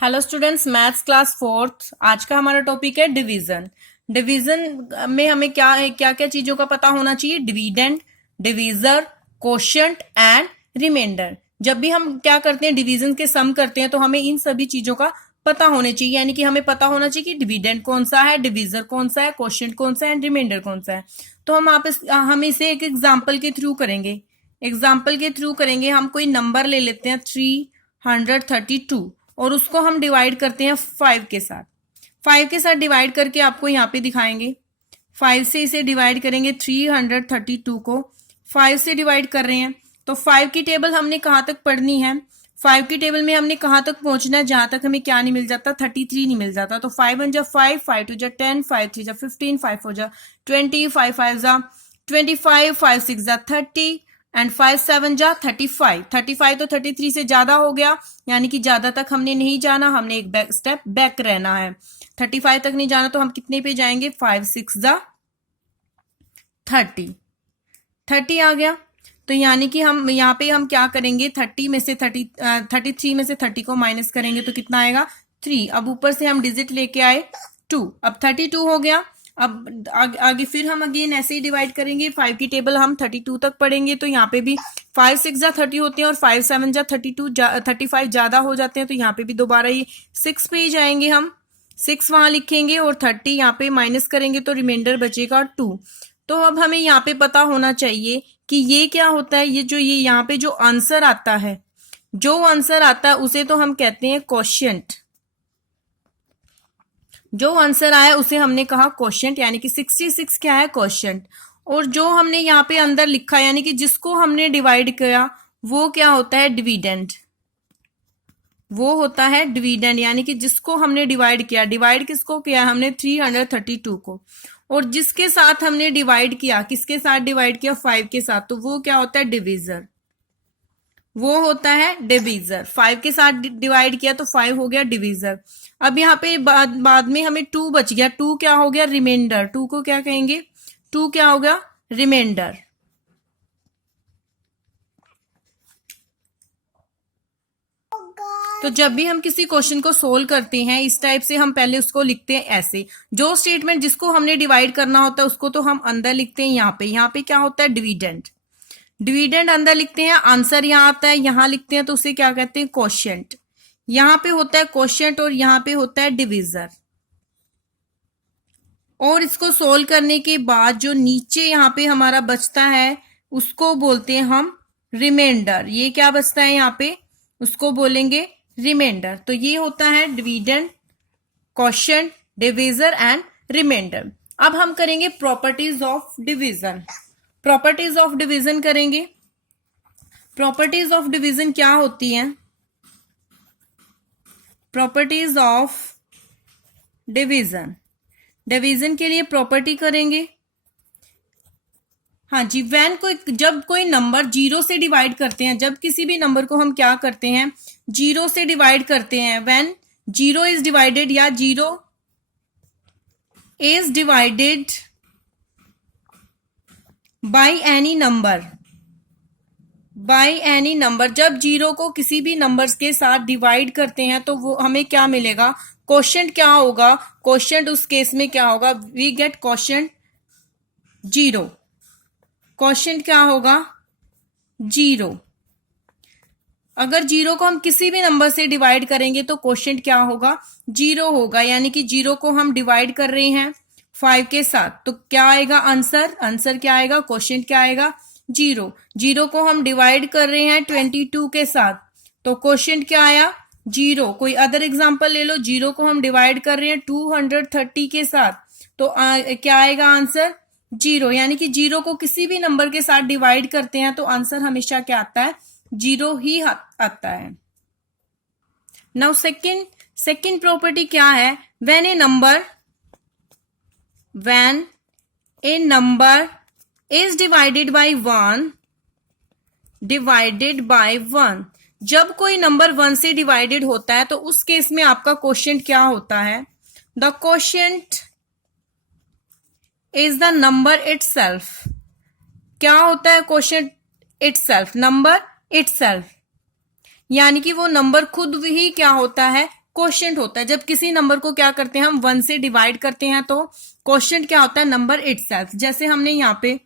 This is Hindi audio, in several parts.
Hello students, maths class fourth. आज का हमारा टॉपिक है डिवीजन। डिवीजन में हमें क्या क्या क्या चीजों का पता होना चाहिए? Dividend, divisor, quotient and remainder. जब भी हम क्या करते हैं, डिवीजन के सम करते हैं, तो हमें इन सभी चीजों का पता होने चाहिए। यानी कि हमें पता होना चाहिए कि डिविडेंड कौन सा है, डिवीजर कौन सा है, कोशंट कौन सा है एंड रिमाइंडर कौन सा है। तो हम इसे एक एग्जाम्पल के थ्रू करेंगे। हम कोई नंबर ले लेते हैं 332 और उसको हम डिवाइड करते हैं 5 के साथ। 5 के साथ डिवाइड करके आपको यहाँ पे दिखाएंगे। 5 से इसे डिवाइड करेंगे, 332 को 5 से डिवाइड कर रहे हैं। तो 5 की टेबल हमने कहाँ तक पढ़नी है? 5 की टेबल में हमने कहाँ तक पहुंचना है जहां तक हमें क्या नहीं मिल जाता? 33 नहीं मिल जाता। तो 5 1 जा 5, 5 2 जा 10, 5 3 जा 15, 5 4 जा 20, 5 5 जा 25, 5 6 जा 30 एंड 5 7 जा 35। 35 तो 33 से ज्यादा हो गया, यानी कि ज्यादा तक हमने नहीं जाना, हमने एक स्टेप बैक रहना है। 35 तक नहीं जाना तो हम कितने पे जाएंगे? 5 6 जा 30 आ गया। तो यानी कि हम यहाँ पे हम क्या करेंगे? 33 में से 30 को माइनस करेंगे तो कितना आएगा? 3। अब ऊपर से हम डिजिट लेके आए 2, अब 32 हो गया। अब आगे फिर हम अगेन ऐसे ही डिवाइड करेंगे। 5 की टेबल हम 32 तक पढ़ेंगे, तो यहाँ पे भी 5 6 जा 30 होते हैं और 5 7 जा 35 ज्यादा हो जाते हैं। तो यहाँ पे भी दोबारा ये 6 पे ही जाएंगे, हम 6 वहां लिखेंगे और 30 यहाँ पे माइनस करेंगे तो रिमाइंडर बचेगा 2। तो अब हमें यहाँ पे पता होना चाहिए कि ये क्या होता है। ये यहाँ पे जो आंसर आता है उसे तो हम कहते हैं क्वोशिएंट। जो आंसर आया उसे हमने कहा क्वोशिएंट, यानी कि 66 क्या है? क्वोशिएंट। और जो हमने यहाँ पे अंदर लिखा, यानी कि जिसको हमने डिवाइड किया, वो क्या होता है? डिविडेंड। यानी कि जिसको हमने डिवाइड किया। डिवाइड किसको किया? हमने 332 को। और जिसके साथ हमने डिवाइड किया, किसके साथ डिवाइड किया? 5 के साथ। तो वो क्या होता है? डिवीजर। 5 के साथ डिवाइड किया तो 5 हो गया डिवीजर। अब यहाँ पे बाद में हमें 2 बच गया। 2 क्या हो गया? रिमाइंडर। 2 को क्या कहेंगे? 2 क्या हो गया? रिमाइंडर। तो जब भी हम किसी क्वेश्चन को सोल्व करते हैं इस टाइप से, हम पहले उसको लिखते हैं ऐसे। जो स्टेटमेंट जिसको हमने डिवाइड करना होता है उसको तो हम अंदर लिखते हैं यहाँ पे क्या होता है? डिविडेंड अंदर लिखते हैं, आंसर यहाँ आता है, यहाँ लिखते हैं तो उसे क्या कहते हैं? क्वोशिएंट। यहाँ पे होता है क्वोशिएंट और यहाँ पे होता है डिवीजर। और इसको सोल्व करने के बाद जो नीचे यहाँ पे हमारा बचता है उसको बोलते हैं हम रिमाइंडर। ये क्या बचता है यहाँ पे? उसको बोलेंगे रिमाइंडर। तो ये होता है dividend, quotient, divisor and remainder. अब हम करेंगे properties of division. Properties of division करेंगे। प्रॉपर्टीज ऑफ डिवीजन क्या होती हैं? प्रॉपर्टीज ऑफ डिवीजन, डिवीजन के लिए प्रॉपर्टी करेंगे। हाँ जी, जब कोई नंबर 0 से डिवाइड करते हैं, जब किसी भी नंबर को हम क्या करते हैं? 0 से डिवाइड करते हैं। व्हेन 0 इज डिवाइडेड या 0 is divided by any number, जब 0 को किसी भी नंबर्स के साथ डिवाइड करते हैं तो वो हमें क्या मिलेगा? क्वोशिएंट क्या होगा? क्वोशिएंट उस केस में क्या होगा? We get quotient 0। क्वोशिएंट क्या होगा? 0। अगर 0 को हम किसी भी नंबर से डिवाइड करेंगे तो क्वोशिएंट क्या होगा? 0 होगा। यानी कि 0 को हम डिवाइड कर रहे हैं 5 के साथ, तो क्या आएगा आंसर क्या आएगा? क्वोशिएंट क्या आएगा? 0। 0 को हम डिवाइड कर रहे हैं 22 के साथ, तो क्वोशिएंट क्या आया? 0। कोई अदर एग्जांपल ले लो। 0 को हम डिवाइड कर रहे हैं 230 के साथ, तो क्या आएगा आंसर? 0। यानी कि 0 को किसी भी नंबर के साथ डिवाइड करते हैं तो आंसर हमेशा क्या आता है? 0 ही आता है। नाउ सेकंड प्रॉपर्टी क्या है? When A number is divided by 1, जब कोई नंबर 1 से डिवाइडेड होता है तो उस केस में आपका क्वोशिएंट क्या होता है? The quotient is the number itself. क्या होता है क्वोशिएंट? Itself, number itself. यानी कि वो नंबर खुद ही क्या होता है? क्वोशिएंट होता है। जब किसी नंबर को क्या करते हैं हम 1 से डिवाइड करते हैं तो क्वोशिएंट क्या होता है, नंबर इटसेल्फ। जैसे हमने यहाँ पे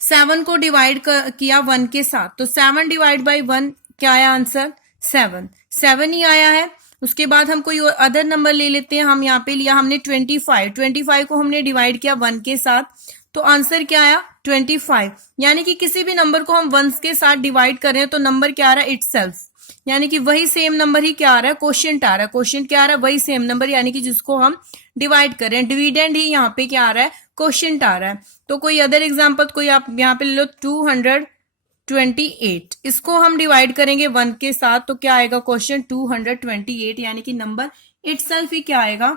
7 को डिवाइड किया 1 के साथ, तो 7 डिवाइड बाई 1 क्या आया आंसर, 7 ही आया है। उसके बाद हम कोई अदर नंबर ले लेते हैं। हम यहाँ पे लिया हमने 25 को हमने डिवाइड किया 1 के साथ, तो आंसर क्या आया 25। यानी कि किसी भी नंबर को हम 1 के साथ डिवाइड कर रहे हैं तो नंबर क्या आ रहा है, इटसेल्फ, यानी कि वही सेम नंबर ही क्या आ रहा है, क्वोशिएंट आ रहा है। क्वोशिएंट क्या आ रहा है, वही सेम नंबर, यानी कि जिसको हम डिवाइड कर रहे हैं। डिविडेंड ही यहाँ पे क्या आ रहा है, क्वोशिएंट आ रहा है। तो कोई अदर एग्जांपल कोई आप यहाँ पे ले लो 228, इसको हम डिवाइड करेंगे 1 के साथ तो क्या आएगा क्वोशिएंट 228, यानी कि नंबर इटसेल्फ ही क्या आएगा,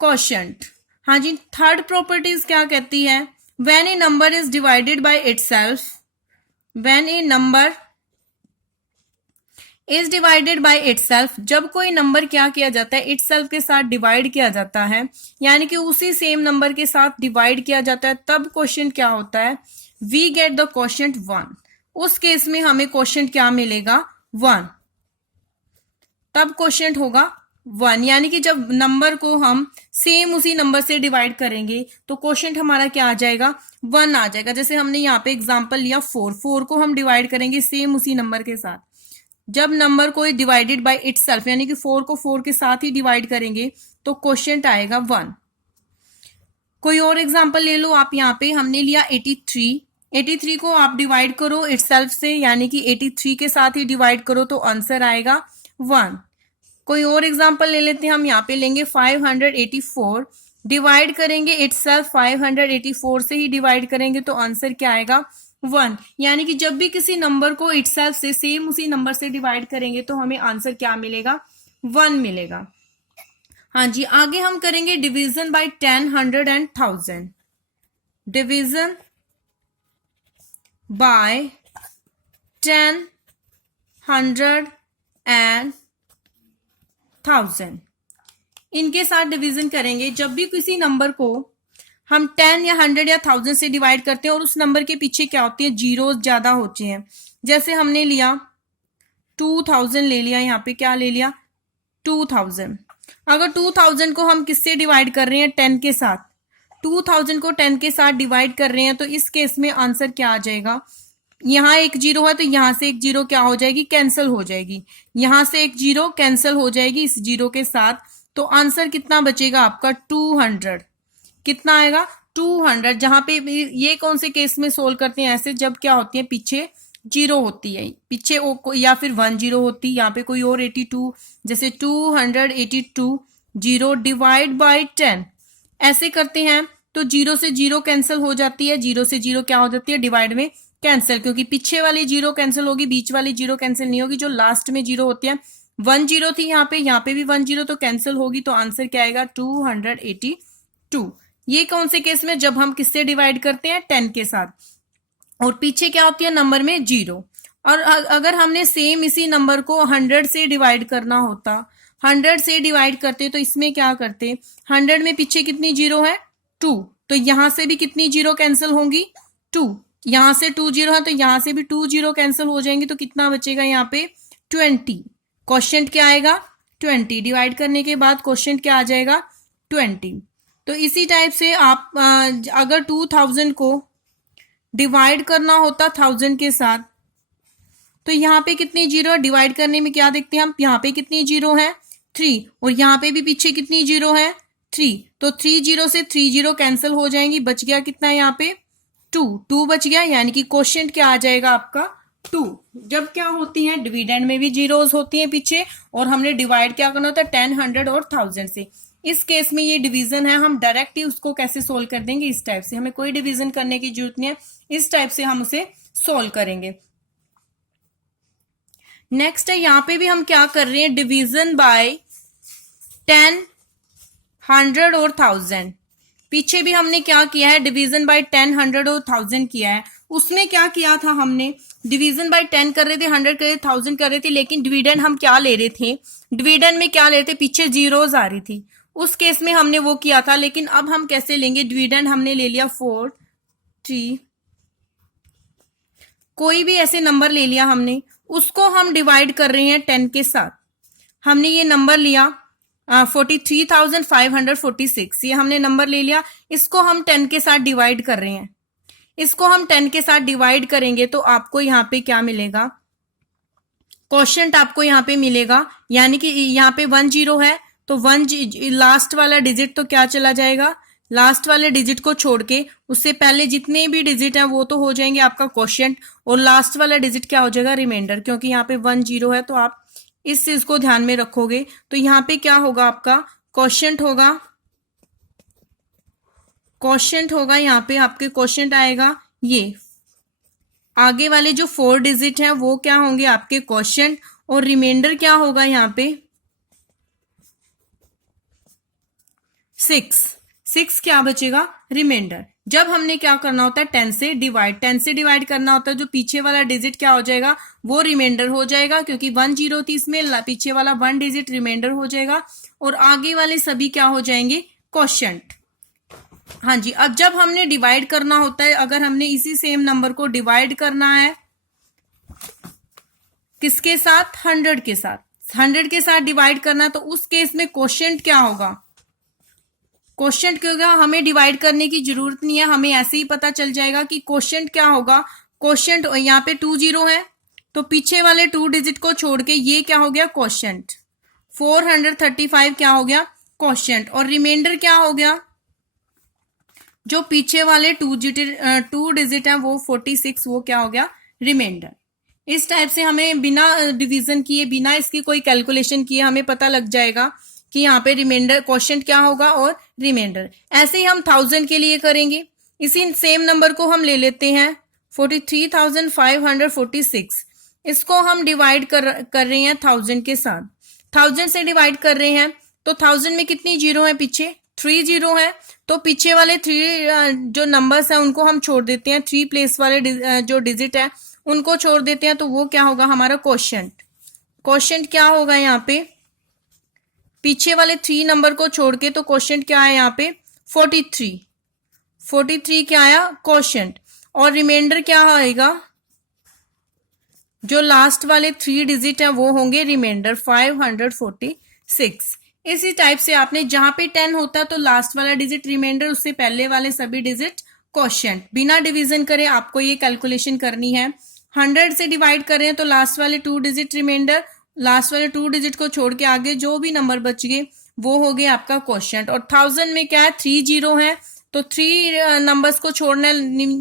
क्वोशिएंट। हाँ जी, थर्ड प्रॉपर्टीज क्या कहती है, when A number is divided by itself, when A number is divided by itself, जब कोई नंबर क्या किया जाता है, इटसेल्फ के साथ डिवाइड किया जाता है, यानी कि उसी सेम नंबर के साथ डिवाइड किया जाता है, तब क्वोशिएंट क्या होता है, वी गेट द क्वोशिएंट 1। उस केस में हमें क्वोशिएंट क्या मिलेगा, 1, तब क्वोशिएंट होगा 1। यानी कि जब नंबर को हम सेम उसी नंबर से डिवाइड करेंगे तो क्वोशिएंट हमारा क्या आ जाएगा, 1 आ जाएगा। जैसे हमने यहाँ पे एग्जांपल लिया 4 को हम डिवाइड करेंगे सेम उसी नंबर के साथ, जब नंबर को डिवाइडेड बाय इटसेल्फ, यानी कि 4 को 4 के साथ ही डिवाइड करेंगे तो क्वोशिएंट आएगा 1। कोई और एग्जांपल ले लो आप। यहाँ पे हमने लिया 83 को आप डिवाइड करो इटसेल्फ से, यानी कि 83 के साथ ही डिवाइड करो तो आंसर आएगा 1। कोई और एग्जांपल ले लेते हैं हम। यहाँ पे लेंगे 584, डिवाइड करेंगे इटसेल्फ 584 से ही डिवाइड करेंगे तो आंसर क्या आएगा, 1। यानी कि जब भी किसी नंबर को इटसेल्फ से सेम उसी नंबर से डिवाइड करेंगे तो हमें आंसर क्या मिलेगा, 1 मिलेगा। हाँ जी, आगे हम करेंगे division bye 10, 100 and 1000। Division bye 10, 100 and 1000, इनके साथ डिवीजन करेंगे। जब भी किसी नंबर को हम 10 या 100 या 1000 से डिवाइड करते हैं और उस नंबर के पीछे क्या होती है, जीरोस ज्यादा होते हैं। जैसे हमने लिया 2000 ले लिया, यहाँ पे क्या ले लिया 2000। अगर 2000 को हम किससे डिवाइड कर रहे हैं, 10 के साथ, 2000 को 10 के साथ डिवाइड कर रहे हैं तो इस केस में आंसर क्या आ जाएगा, यहाँ एक जीरो है तो यहां से एक जीरो क्या हो जाएगी, कैंसिल हो जाएगी। यहां से एक जीरो कैंसिल हो जाएगी इस जीरो के साथ, तो आंसर कितना बचेगा आपका 200। कितना आएगा 200। जहां पे ये कौन से केस में सोल्व करते हैं, ऐसे जब क्या होती है पीछे जीरो होती है, पीछे या फिर 1 जीरो होती है, यहाँ पे कोई और 82, जैसे 282 जीरो डिवाइड बाय 10 ऐसे करते हैं तो जीरो से जीरो कैंसिल हो जाती है, जीरो से जीरो क्या हो जाती है, डिवाइड में कैंसिल, क्योंकि पीछे वाली जीरो कैंसिल होगी, बीच वाली जीरो कैंसिल नहीं होगी, जो लास्ट में जीरो होती है। 1 जीरो थी यहाँ पे भी 1 जीरो तो कैंसिल होगी, तो आंसर क्या आएगा 282। ये कौन से केस में, जब हम किससे डिवाइड करते हैं, 10 के साथ, और पीछे क्या होती है नंबर में जीरो। और अगर हमने सेम इसी नंबर को 100 से डिवाइड करना होता, 100 से डिवाइड करते तो इसमें क्या करते, 100 में पीछे कितनी जीरो है 2, तो यहां से भी कितनी जीरो कैंसिल होंगी 2, यहां से 2 जीरो है तो यहां से भी 2 जीरो कैंसिल हो जाएंगे, तो कितना बचेगा यहाँ पे 20। क्वोशिएंट क्या आएगा 20, डिवाइड करने के बाद क्वोशिएंट क्या आ जाएगा 20। तो इसी टाइप से आप अगर 2000 को डिवाइड करना होता 1000 के साथ, तो यहाँ पे कितनी जीरो, डिवाइड करने में क्या देखते हैं हम, यहाँ पे कितनी जीरो है 3, और यहाँ पे भी पीछे कितनी जीरो है 3, तो 3 जीरो से 3 जीरो कैंसिल हो जाएंगी, बच गया कितना यहाँ पे 2 बच गया, यानी कि क्वोशिएंट क्या आ जाएगा आपका 2। जब क्या होती है, डिविडेंड में भी जीरोस होती हैं पीछे, और हमने डिवाइड क्या करना होता है 10, 100 और 1000 से। इस केस में ये डिवीजन है, हम डायरेक्ट ही उसको कैसे सोल्व कर देंगे, इस टाइप से, हमें कोई डिवीजन करने की जरूरत नहीं है, इस टाइप से हम उसे सोल्व करेंगे। नेक्स्ट है, यहां पे भी हम क्या कर रहे हैं, डिवीजन बाय 10, 100 और 1000। पीछे भी हमने क्या किया है, डिवीजन बाय 10, 100 और 1000 किया है। उसमें क्या किया था हमने, डिवीजन बाय 10 कर रहे थे, 100 कर रहे थे, 1000 कर रहे थे, लेकिन डिविडेंड हम क्या ले रहे थे, डिविडेंड में क्या ले रहे थे, पीछे जीरोस आ रही थी, उस केस में हमने वो किया था। लेकिन अब हम कैसे लेंगे, डिविडेंड हमने ले लिया 4, 3, कोई भी ऐसे नंबर ले लिया हमने, उसको हम डिवाइड कर रहे हैं 10 के साथ। हमने ये नंबर लिया 43,546, ये हमने नंबर ले लिया। इसको हम 10 के साथ डिवाइड कर रहे हैं। इसको हम 10 के साथ डिवाइड करेंगे तो आपको यहाँ पे क्या मिलेगा, क्वोशिएंट आपको यहाँ पे मिलेगा। यानी कि यहाँ पे 10 है तो लास्ट वाला डिजिट तो क्या चला जाएगा, लास्ट वाले डिजिट को छोड़ के उससे पहले जितने भी डिजिट हैं वो तो हो जाएंगे आपका क्वोशिएंट, और लास्ट वाला डिजिट क्या हो जाएगा, रिमाइंडर। क्योंकि यहाँ पे 10 है तो आप इस चीज को ध्यान में रखोगे। तो यहाँ पे क्या होगा, आपका क्वोशिएंट होगा, यहाँ पे आपके क्वोशिएंट आएगा। ये आगे वाले जो 4 डिजिट हैं वो क्या होंगे आपके क्वोशिएंट, और रिमाइंडर क्या होगा यहाँ पे 6 क्या बचेगा, रिमाइंडर। जब हमने क्या करना होता है 10 से डिवाइड करना होता है, जो पीछे वाला डिजिट क्या हो जाएगा, वो रिमाइंडर हो जाएगा। क्योंकि 10 थी, इसमें पीछे वाला 1 डिजिट रिमाइंडर हो जाएगा और आगे वाले सभी क्या हो जाएंगे, क्वोशिएंट। हाँ जी, अब जब हमने डिवाइड करना होता है, अगर हमने इसी सेम नंबर को डिवाइड करना है किसके साथ, 100 के साथ, 100 के साथ डिवाइड करना, तो उस केस में क्वोशिएंट क्या होगा, क्वोशिएंट क्या होगा, हमें डिवाइड करने की जरूरत नहीं है, हमें ऐसे ही पता चल जाएगा कि क्वोशिएंट क्या होगा। क्वोशिएंट यहाँ पे 20 है तो पीछे वाले 2 डिजिट को छोड़ के ये क्या हो गया, क्वोशिएंट। 435 क्या हो गया, क्वोशिएंट। और रिमाइंडर क्या हो गया, जो पीछे वाले 2 डिजिट है वो 46, वो क्या हो गया, रिमाइंडर। इस टाइप से हमें बिना डिवीजन किए, बिना इसकी कोई कैलकुलेशन किए हमें पता लग जाएगा कि यहाँ पे रिमाइंडर, क्वोशिएंट क्या होगा और रिमाइंडर। ऐसे ही हम 1000 के लिए करेंगे। इसी सेम नंबर को हम ले लेते हैं 43,546, इसको हम डिवाइड कर रहे हैं 1000 के साथ। 1000 से डिवाइड कर रहे हैं तो 1000 में कितनी जीरो है, पीछे 3 जीरो है, तो पीछे वाले 3 जो नंबर्स हैं उनको हम छोड़ देते हैं, 3 प्लेस वाले जो डिजिट है उनको छोड़ देते हैं, तो वो क्या होगा हमारा क्वोशिएंट। क्वोशिएंट क्या होगा यहाँ पे, पीछे वाले 3 नंबर को छोड़ के, तो क्वोशिएंट क्या है यहाँ पे 43 क्या आया, क्वोशिएंट। और रिमाइंडर क्या आएगा, जो लास्ट वाले 3 डिजिट हैं वो होंगे रिमाइंडर, 546। इसी टाइप से आपने जहां पे 10 होता है तो लास्ट वाला डिजिट रिमाइंडर, उससे पहले वाले सभी डिजिट क्वोशिएंट। बिना डिवीजन करे आपको ये कैलकुलेशन करनी है। 100 से डिवाइड कर रहे हैं तो लास्ट वाले 2 डिजिट रिमाइंडर, लास्ट वाले 2 डिजिट को छोड़ के आगे जो भी नंबर बच गए वो हो गए आपका क्वोशिएंट। और 1000 में क्या है, 3 जीरो है तो 3 नंबर्स को छोड़ना है,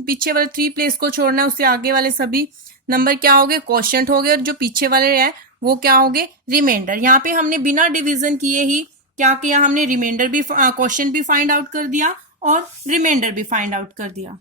पीछे वाले 3 प्लेस को छोड़ना है, उससे आगे वाले सभी नंबर क्या हो गए, क्वोशिएंट हो गए, और जो पीछे वाले है वो क्या हो गए, रिमाइंडर। यहाँ पे हमने बिना डिवीजन किए ही क्या किया, हमने रिमाइंडर भी, क्वोशिएंट भी फाइंड आउट कर दिया और रिमाइंडर भी फाइंड आउट कर दिया।